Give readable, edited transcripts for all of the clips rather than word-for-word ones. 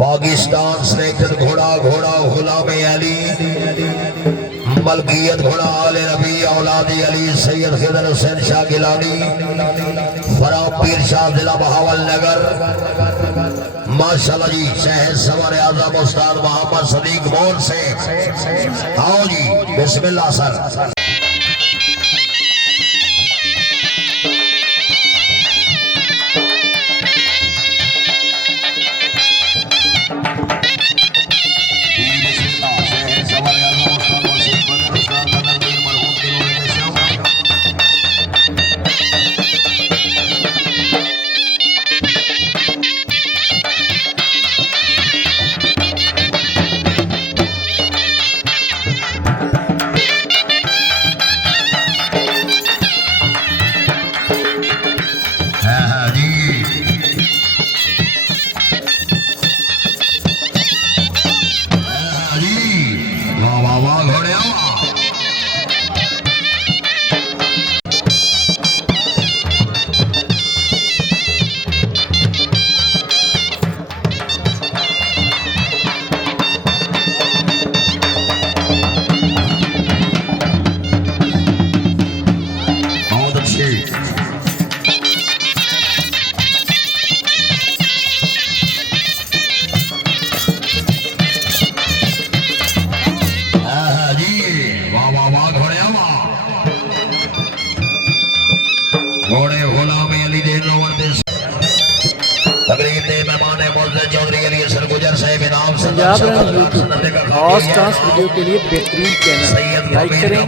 Pakistan selector घोड़ा घोड़ा गुलाम अली मलकियत घोड़ा आले नबी औलाद अली सैयद खिदर हुसैन शाह गिलानी फराम पीर शाह जिला बहावलनगर माशाल्लाह जी शहर सवार आजम उस्ताद मोहम्मद सदीक मोर से आओ जी बिस्मिल्लाह सर। खास डांस वीडियो के लिए बेहतरीन चैनल लाइक करें,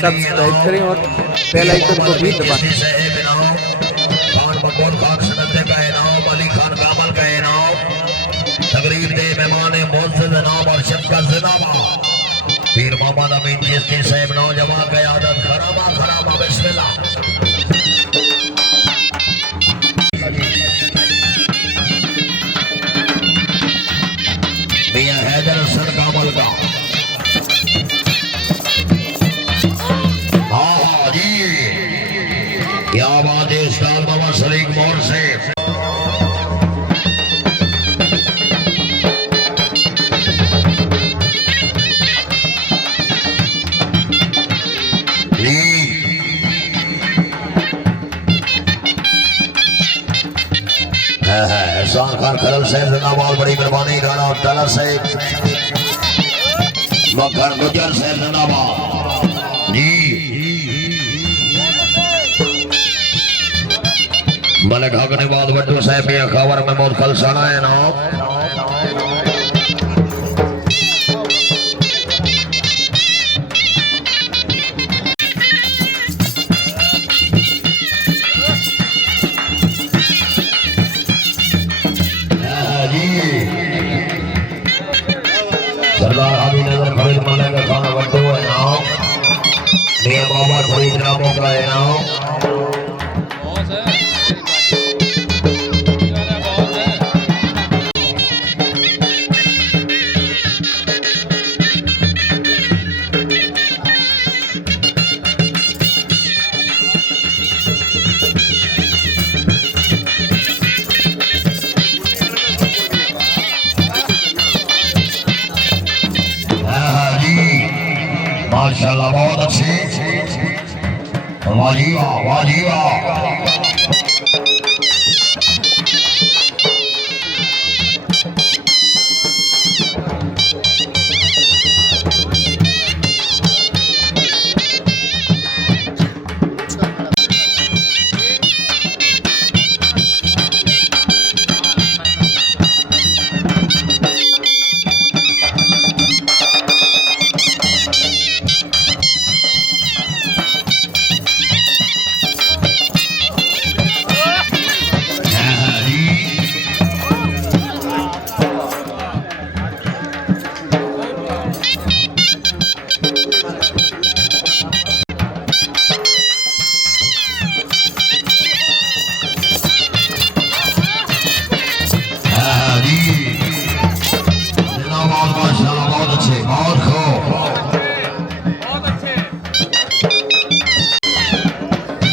सब्सक्राइब करें और बेल आइकन को भी दबाएं। तकरीब दे मेहमान मोअज़्ज़ज़ जनाब और शफ़क़त ज़िंदाबाद पीर मोहम्मद अमीन चिश्ती साहब नौजवान क़यादत खरामा खरामा बिस्मिल्लाह। मियां हैदर हसन कामल का हाँ जी क्या बात है उस्ताद मोहम्मद सदीक मोर से एहसान खान खरल से जिंदाबाद बड़ी मेहरबानी राणा अब्दुल्ला से मक्खन गुजर से जिंदाबाद जी मलिक हक नवाज भट्टू साहब ये खबर में बहुत खलसाना है ना सरदार हाजी नजर खरीद मल्ले का खाना वड्डू है नाम मियां बाबा खरीद नामों का है नाम माशाल्लाह बहुत अच्छी वाजीवा वाजीवा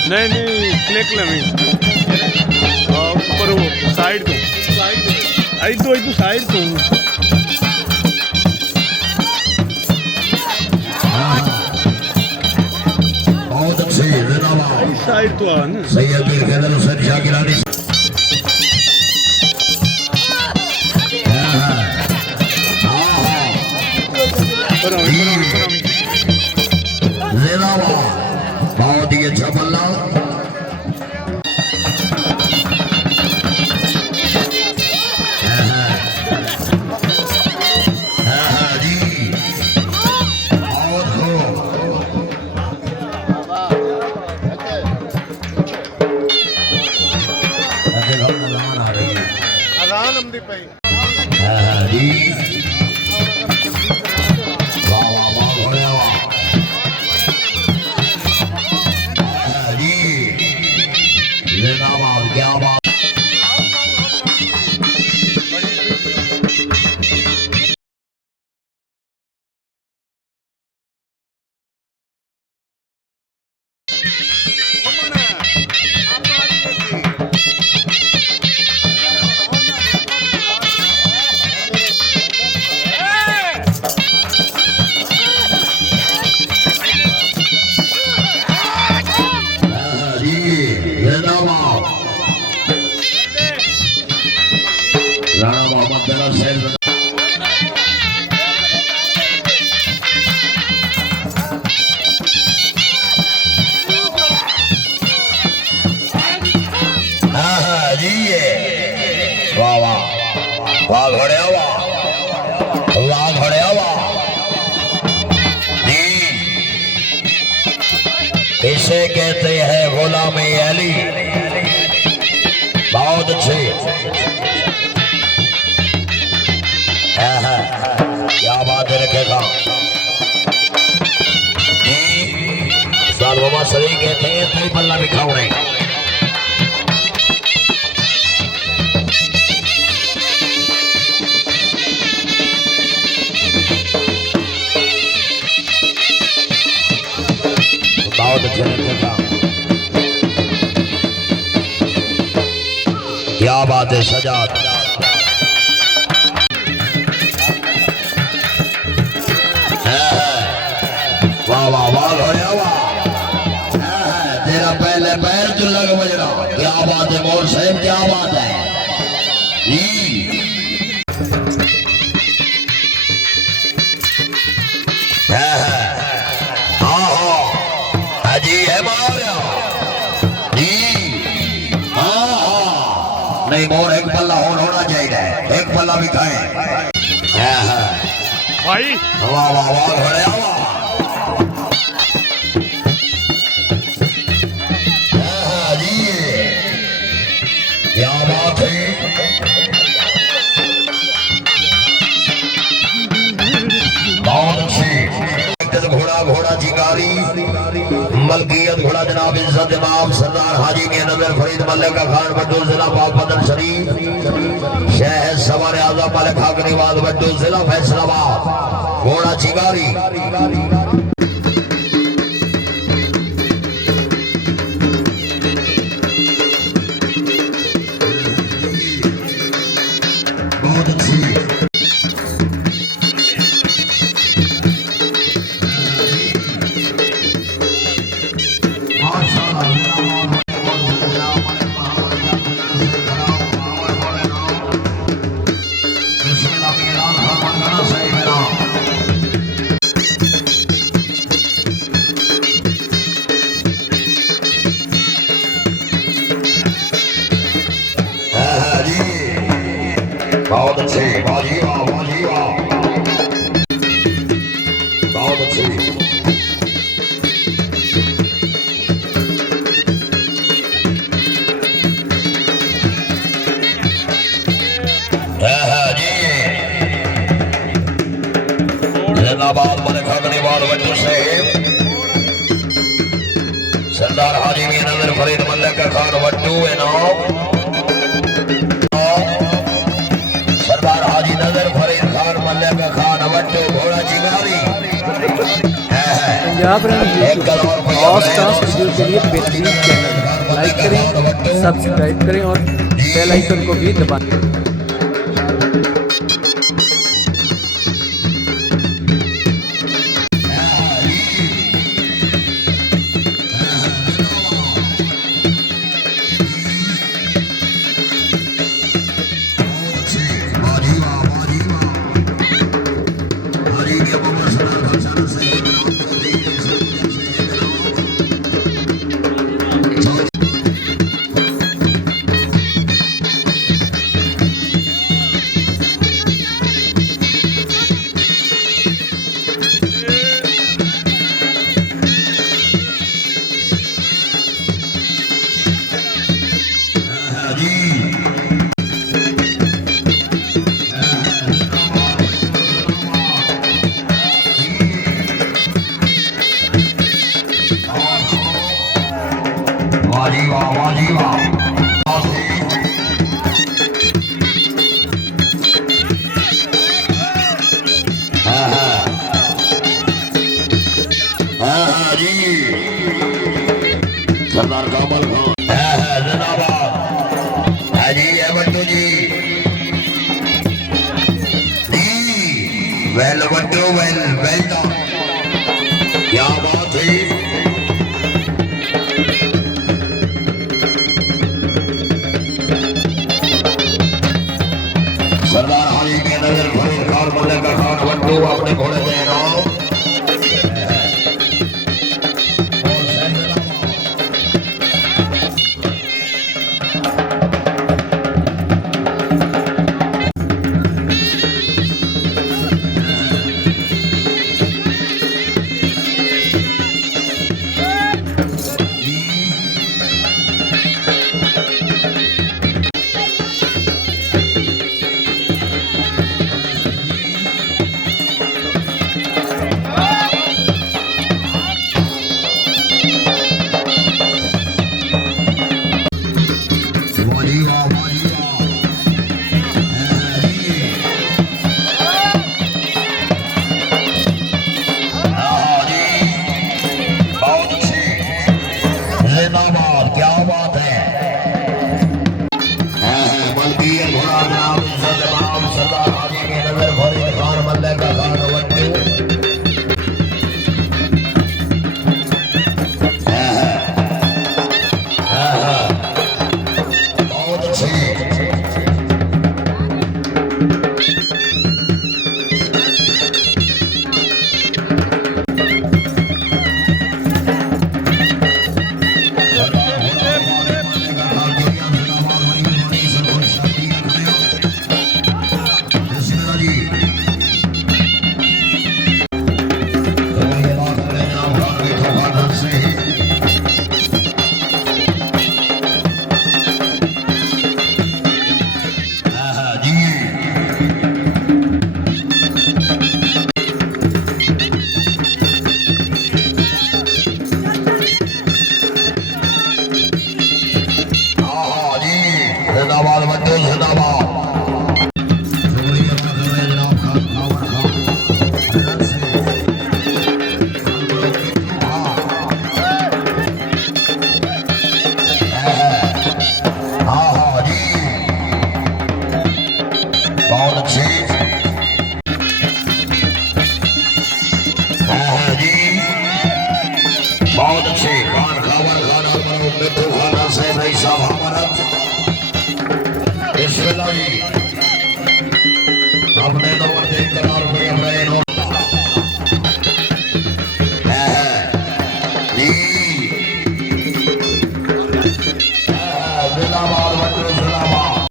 नहीं नहीं क्लिक लवी ऊपर वो साइड तो साइड तो साइड तो साइड तो आ ना सैयद मीर कैदर हुसैन शाह गिलानी जिंदाबाद बहुत ही अच्छा बल्ला जी बहुत खूब अजान आ रही है जी वाह वाह वाह घोड़े वाह जी जिंदाबाद क्या बात राणा मोहम्मद बेला सैद जी वाह वाह वाह घोड़े वाह घोड़े वाह जी इसे कहते हैं गुलामी अली बहुत अच्छे क्या बात है रखेगा साल सही कहते हैं कई पल्ला बिखाऊ नहीं बहुत अच्छे रखेगा क्या बात है सजाद वाह वाह वाह घोड़े वाह तेरा पहले पैर जो लग बज रहा क्या बात है मोर साहब क्या बात है जी है मारा जी नहीं मोर एक पल्ला और होना चाहिए एक पल्ला भी खाए भाई वाह वाह वाह घोड़े वाह क्या बात है बहुत अच्छे घोड़ा घोड़ा चिकारी मलकियत घोड़ा जनाब इज्जत इमाम सरदार हाजी के नजर फरीद मल्लिक खान बड्डू जिला पाकपतन शरीफ शहर सवार आजम मलिक खाकरीवाद बड्डू जिला फैसलाबाद घोड़ा चिकारी बहुत अच्छे बाजी वाह बहुत अच्छे जिंदाबाद मलिक खाकरीवाद बड्डू साहिब सरदार हाजी की नजर फरीद मल्लिक खान बड्डू इनाम सरदार हाजी नजर फरीद खान मल्लिक खान बड्डू घोड़ा चिंगारी पंजाब रंग और स्टार्स वीडियो के लिए बेहतरीन चैनल लाइक करें सब्सक्राइब करें और बेल आइकन को भी दबाएं। बट्टू जी वेल बट्टू वेल वेल डन क्या बात है सरदार हाजी के नजर फरीद खान मल्लिक खान बट्टू अपने घोड़े दे रहा क्या बात है मलकीर घोड़ा जनाब इज्जत इमाम सरदार हाजी के नजर फरीद खान मल्लिक खान बट्टू बहुत अच्छे जिंदाबाद बट्टू जिंदाबाद हाँ जी बहुत अच्छी जी बहुत अच्छे खान खावर खाना मिट्टू खाना से नहीं साहब हमारा बिस्मिल्लाह जी अपने नंबर देख कर और कोई अपने नोट जी जिंदाबाद बट्टू जिंदाबाद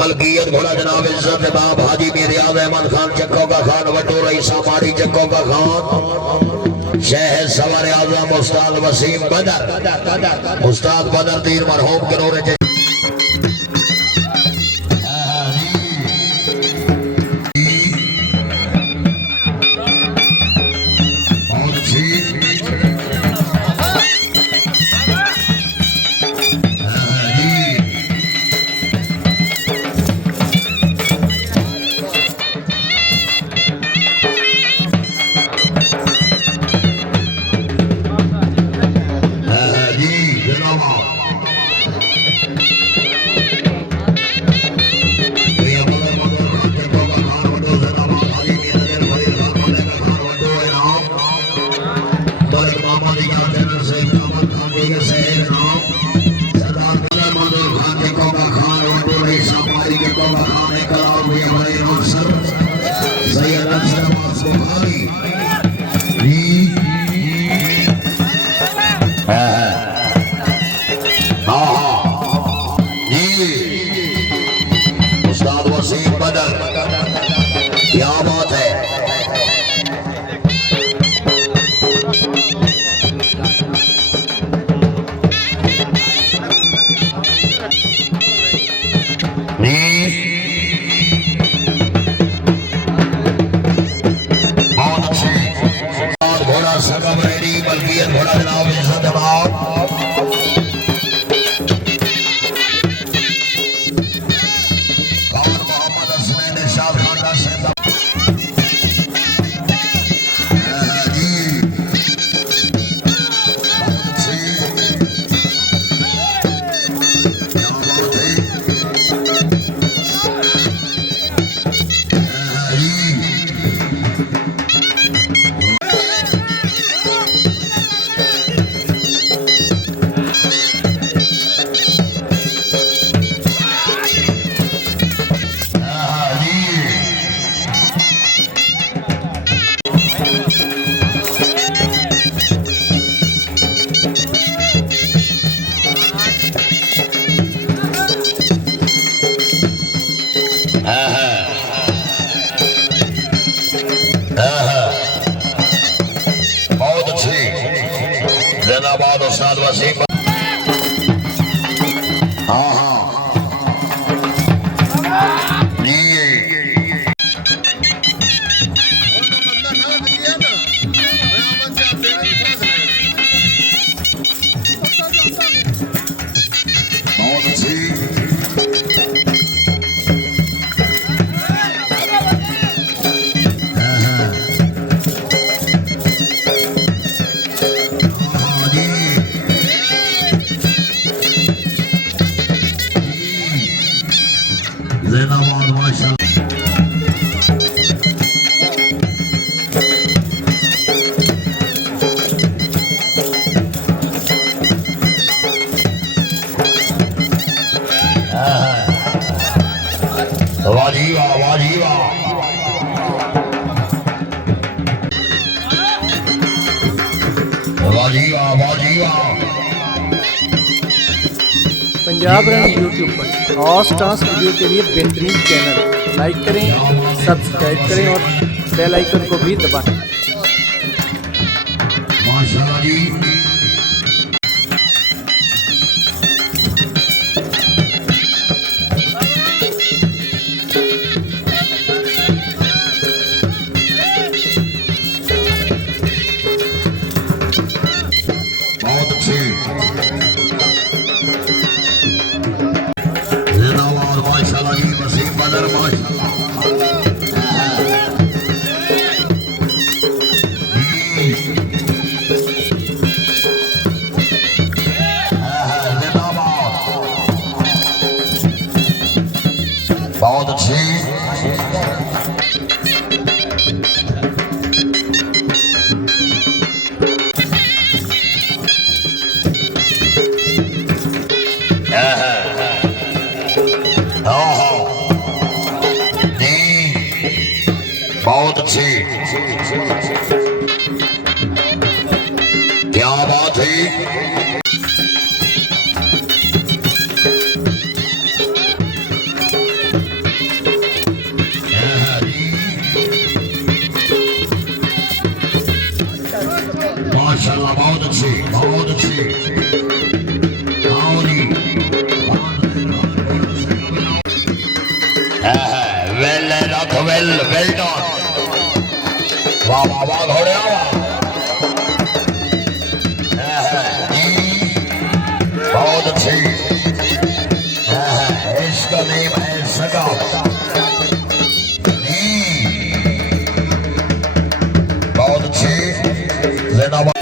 मलकियत घोड़ा जनाब इज्जत इमाम हाजी मीर रियाज अहमद खान चक्को का खान बट्टू रईसा माड़ी चक्को का खान शहर सवार आजम उस्ताद वसीम बदर उस्ताद बदर तीर मरहूम के नूर उस्ताद वसीम बदर क्या बात है बहुत अच्छे घोड़ा सकम रेडी मलकियत घोड़ा जनाब इज्जत इमाम मोहम्मद हसनैन शाह खान जिंदाबाद उस्ताद वसीम। हाँ हाँ बहुत अच्छी जिंदाबाद माशाल्लाह। वाह जी वाह, वाह जी वाह। वाह जी वाह, वाह जी वाह। पंजाब रन यूट्यूब पर हॉट डांस वीडियो के लिए बेहतरीन चैनल, लाइक करें, सब्सक्राइब करें और बेल आइकन को भी दबाएं। माशाल्लाह जी। बहुत अच्छी जिंदाबाद माशाल्लाह जी। वसीम बदर माशाल्लाह। जिंदाबाद बहुत अच्छी बहुत अच्छी। क्या बात है। माशाल्लाह बहुत अच्छी, बहुत अच्छी। वेल रथ वेल वेल डन। वाह वाह वाह घोड़े बहुत अच्छी। इसका नेम है सगा। बहुत अच्छी जिंदाबाद।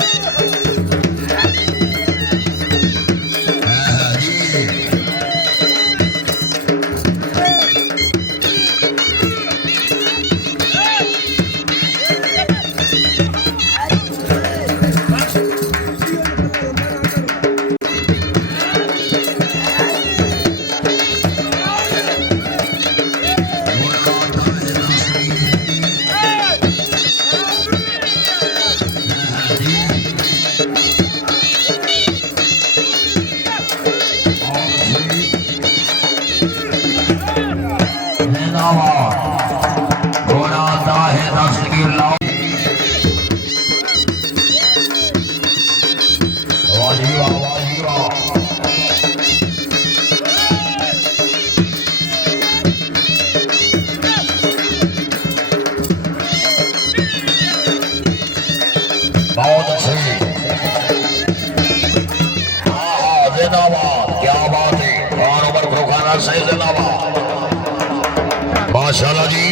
घोड़ा आता है 10 किलो। वाह जी वाह, वाह जी वाह। बहुत अच्छी। जिंदाबाद। क्या बात है। और उमर खुखाना से जिंदाबाद। माशाल्लाह जी।